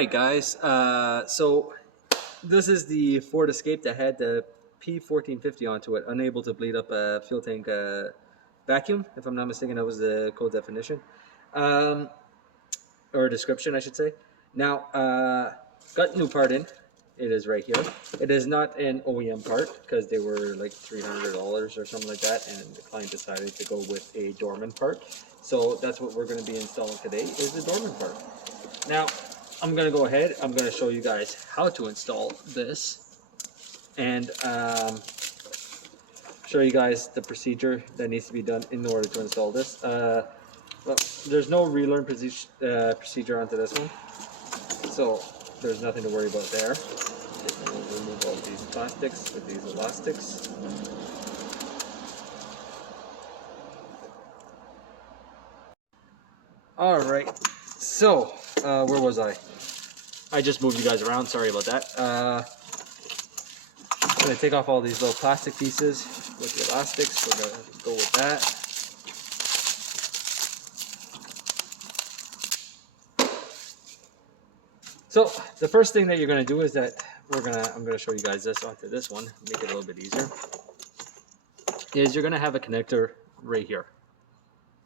Alright guys, so this is the Ford Escape that had the p1450 onto it, unable to bleed up a fuel tank vacuum. If I'm not mistaken, that was the code definition. Or description, I should say. Now, got new part in. It is right here. It is not an OEM part because they were like $300 or something like that, and the client decided to go with a Dorman part. So that's what we're going to be installing today, is the Dorman part. Now, I'm going to go ahead. I'm going to show you guys how to install this, and show you guys the procedure that needs to be done in order to install this. Well, there's no relearn procedure onto this one, so there's nothing to worry about there. We'll remove all these plastics with these elastics. Alright, so where was I? I just moved you guys around, sorry about that. I'm going to take off all these little plastic pieces with the elastics. We're going to go with that. So the first thing that you're going to do is that I'm going to show you guys this onto this one, make it a little bit easier, is you're going to have a connector right here,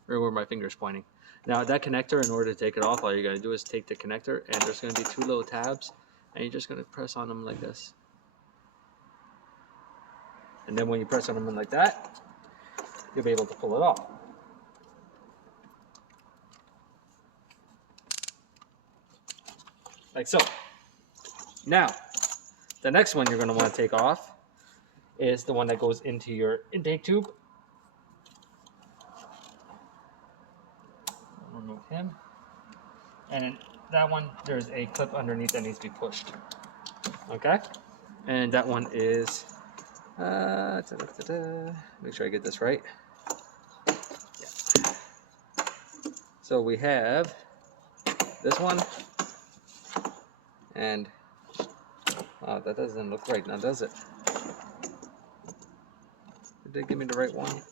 or where my finger's pointing. Now that connector, in order to take it off, all you're going to do is take the connector, and there's going to be two little tabs, and you're just going to press on them like this. And then when you press on them like that, you'll be able to pull it off. Like so. Now, the next one you're going to want to take off is the one that goes into your intake tube. Remove him. And that one, there's a clip underneath that needs to be pushed. Okay? And that one is, make sure I get this right. Yeah. So we have this one. And wow, that doesn't look right now, does it? Did they give me the right one?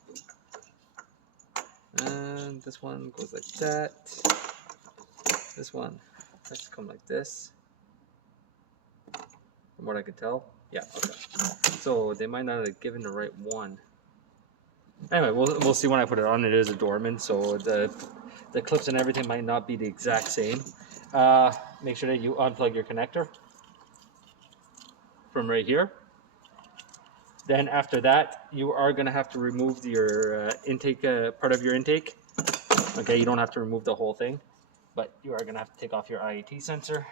And this one goes like that. This one has to come like this. From what I can tell. Yeah, okay. So they might not have given the right one. Anyway, we'll see when I put it on. It is a Dorman, so the clips and everything might not be the exact same. Make sure that you unplug your connector from right here. Then after that, you are going to have to remove your intake, part of your intake. Okay, you don't have to remove the whole thing, but you are going to have to take off your IAT sensor.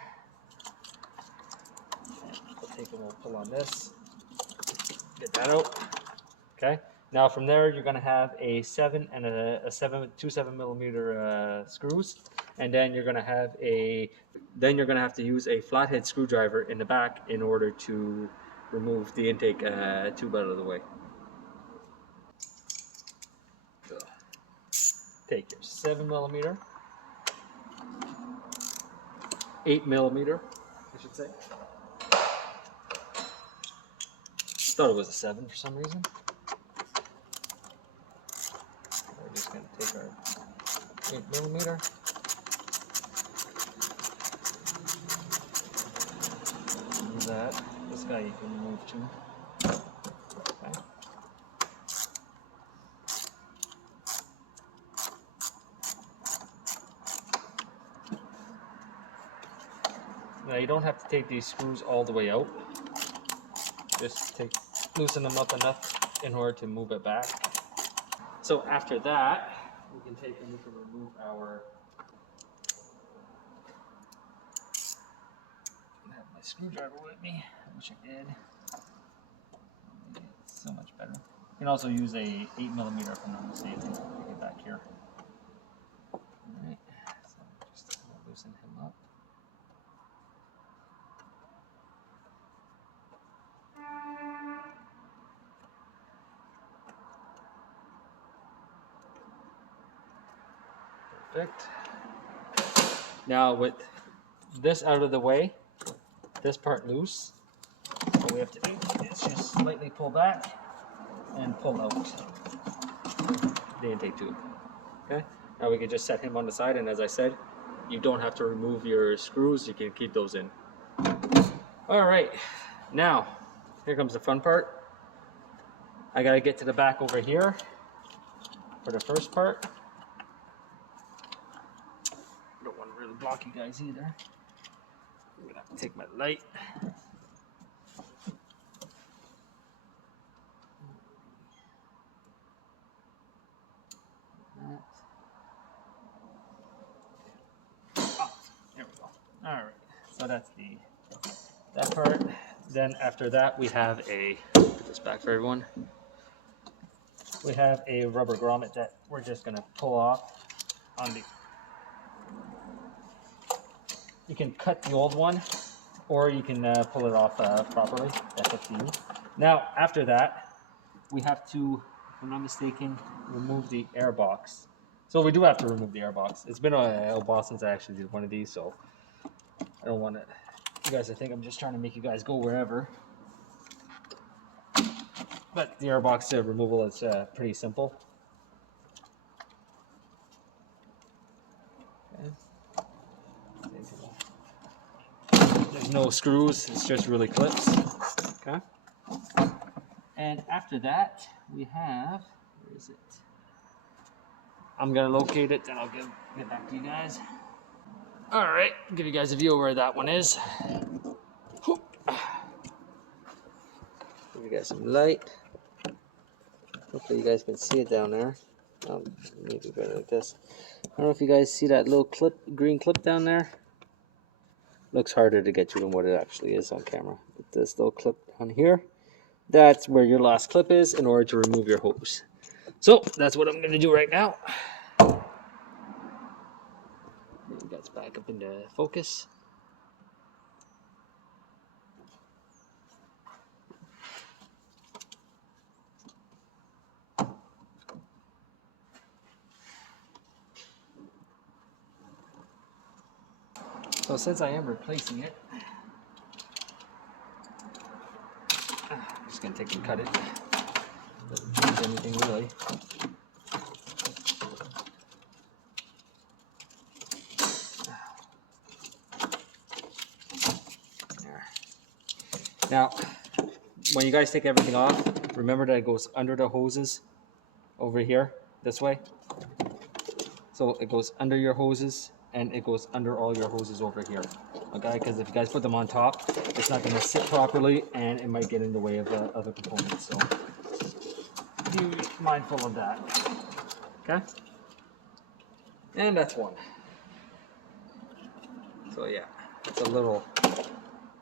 We'll pull on this, get that out. Okay, now from there you're going to have a 7 and two 7mm screws, and then you're going to have to use a flathead screwdriver in the back in order to remove the intake tube out of the way. So, take your 7mm, 8mm, I should say. Thought it was a 7 for some reason. We're just going to take our 8mm. Remove that. This guy you can remove too. Okay. Now you don't have to take these screws all the way out. Just loosen them up enough in order to move it back. So after that, we can remove our. I have my screwdriver with me. I wish I did. It's so much better. You can also use a 8mm if I'm not mistaken. Take it back here. Alright, so just loosen him up. Perfect. Now with this out of the way, this part loose, what we have to do is just slightly pull back and pull out the intake tube. Okay, now we can just set him on the side, and as I said, you don't have to remove your screws. You can keep those in. All right, now here comes the fun part. I gotta get to the back over here for the first part. Don't want to really block you guys either. I'm gonna take my light. There we go. All right, so that's that part. Then after that, we have put this back for everyone. We have a rubber grommet that we're just gonna pull off on the. You can cut the old one, or you can pull it off properly. That's up to you. Now, after that, we have to, if I'm not mistaken, remove the air box. So we do have to remove the air box. It's been a while since I actually did one of these, so I don't want to. You guys, I think I'm just trying to make you guys go wherever. But the air box removal is pretty simple. Okay. There's no screws, it's just really clips. Okay. And after that, we have, where is it? I'm gonna locate it, then I'll get back to you guys. All right, give you guys a view of where that one is. Give you guys some light. Hopefully you guys can see it down there. Maybe better like this. I don't know if you guys see that little clip, green clip down there. Looks harder to get to than what it actually is on camera. But this little clip down here, that's where your last clip is in order to remove your hose. So that's what I'm gonna do right now. You guys back up into focus. So since I am replacing it, I'm just gonna take and cut it. Doesn't change anything really. There. Now, when you guys take everything off, remember that it goes under the hoses over here, this way. So it goes under your hoses and it goes under all your hoses over here. Okay, because if you guys put them on top, it's not going to sit properly and it might get in the way of other components. So be mindful of that. Okay, and that's one. So yeah, it's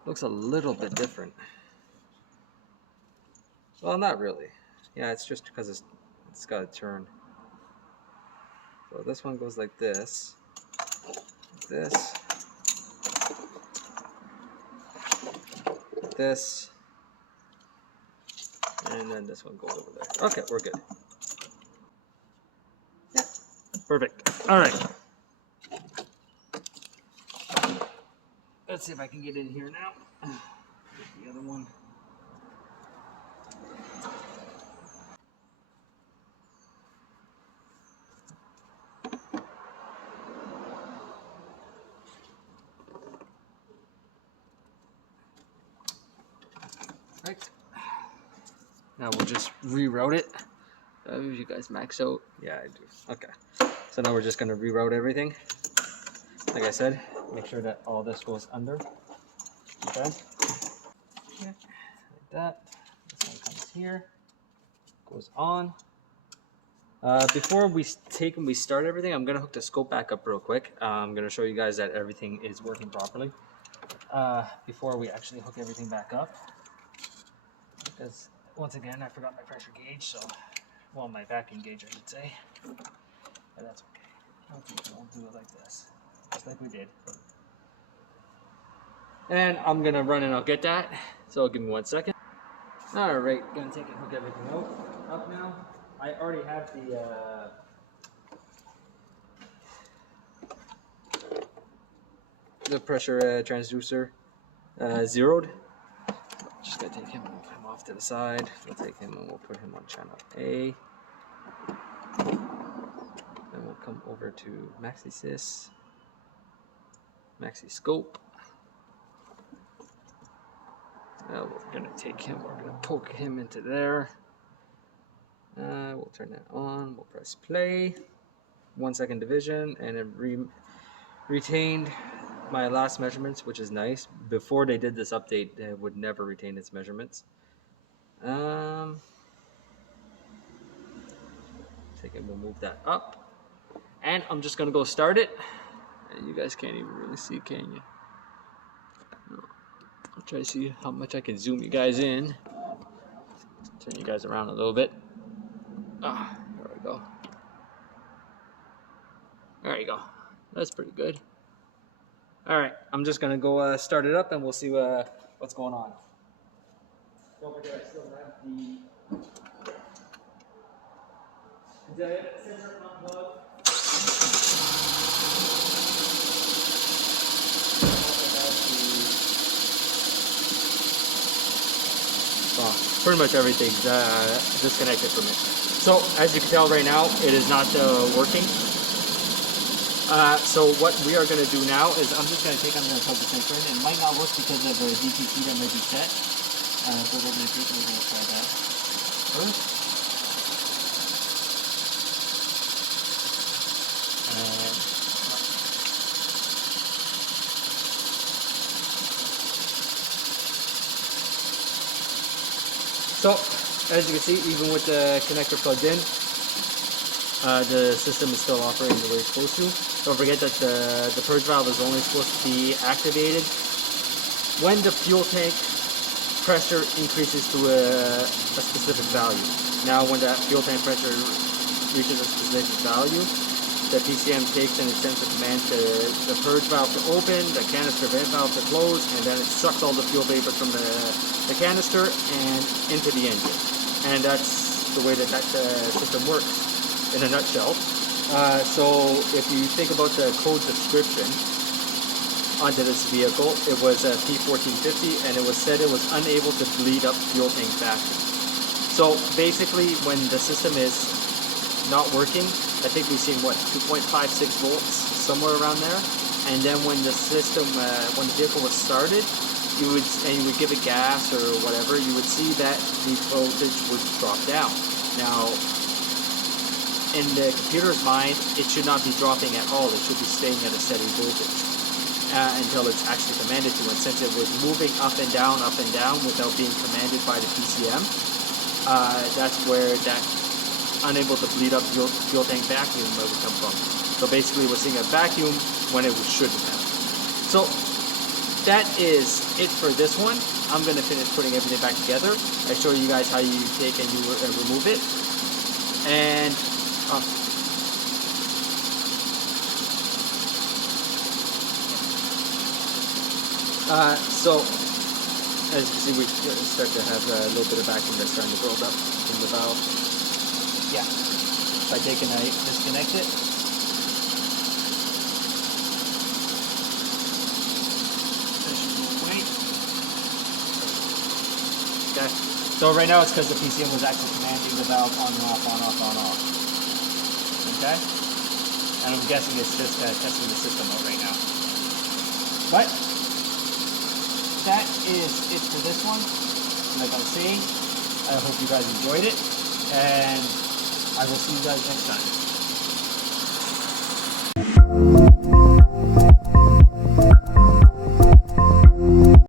looks a little bit different. Well, not really. Yeah, it's just because it's got to turn. So this one goes like this, this, this, and then this one goes over there. Okay, we're good. Yeah, perfect. All right. Let's see if I can get in here now. Get the other one. Right. Now we'll just reroute it. You guys max out? Yeah, I do. Okay. So now we're just going to reroute everything. Like I said, make sure that all this goes under. Okay. Like that. This one comes here. Goes on. Before we start everything, I'm going to hook the scope back up real quick. I'm going to show you guys that everything is working properly. Before we actually hook everything back up. Because once again, I forgot my pressure gauge, so, well, my vacuum gauge, I should say. But that's okay. Okay, we'll do it like this, just like we did. And I'm gonna run and I'll get that. So give me 1 second. All right, gonna take and hook everything up now. I already have the pressure transducer zeroed. Just gotta take him off to the side. We'll take him and we'll put him on channel A. Then we'll come over to MaxiSys. maxi scope. Now we're gonna take him, we're gonna poke him into there. We'll turn that on, we'll press play. 1 second division, and it retained my last measurements, which is nice. Before they did this update, they would never retain its measurements. I think we'll move that up. And I'm just gonna go start it. You guys can't even really see, can you? No. I'll try to see how much I can zoom you guys in. Turn you guys around a little bit. Ah, there we go. There you go. That's pretty good. All right, I'm just gonna go start it up, and we'll see what's going on. Don't forget, I still have the sensor unplug. Pretty much everything's disconnected from it. So as you can tell right now, it is not working. So what we are going to do now is I'm just going to take, I'm going to plug the sensor in. It might not work because of a DTC that might be set, but we're going to take and we're going to try that first. So, as you can see, even with the connector plugged in, the system is still operating the way it's supposed to. Don't forget that the purge valve is only supposed to be activated when the fuel tank pressure increases to a specific value. Now, when that fuel tank pressure reaches a specific value, the PCM takes and it sends a command to the purge valve to open, the canister vent valve to close, and then it sucks all the fuel vapor from the canister and into the engine. And that's the way that system works in a nutshell. So if you think about the code description onto this vehicle, it was a p1450, and it was said it was unable to bleed up fuel tank vacuum. So basically, when the system is not working, I think we've seen what, 2.56 volts, somewhere around there. And then when the system, when the vehicle was started, you would give it gas or whatever, you would see that the voltage would drop down. Now, in the computer's mind, it should not be dropping at all. It should be staying at a steady voltage until it's actually commanded to. And since it was moving up and down without being commanded by the PCM, that's where that unable to bleed up fuel tank vacuum would come from. So basically, we're seeing a vacuum when it shouldn't have. So that is it for this one. I'm going to finish putting everything back together. I show you guys how you take and you remove it. And so as you can see, we start to have a little bit of vacuum that's starting to build up in the valve. Yeah, by taking I disconnect it. Okay, so right now it's because the PCM was actually commanding the valve on and off, on off, on off. Okay, and I'm guessing it's just testing the system out right now. But that is it for this one. Like I was saying, I hope you guys enjoyed it, and I will see you guys next time.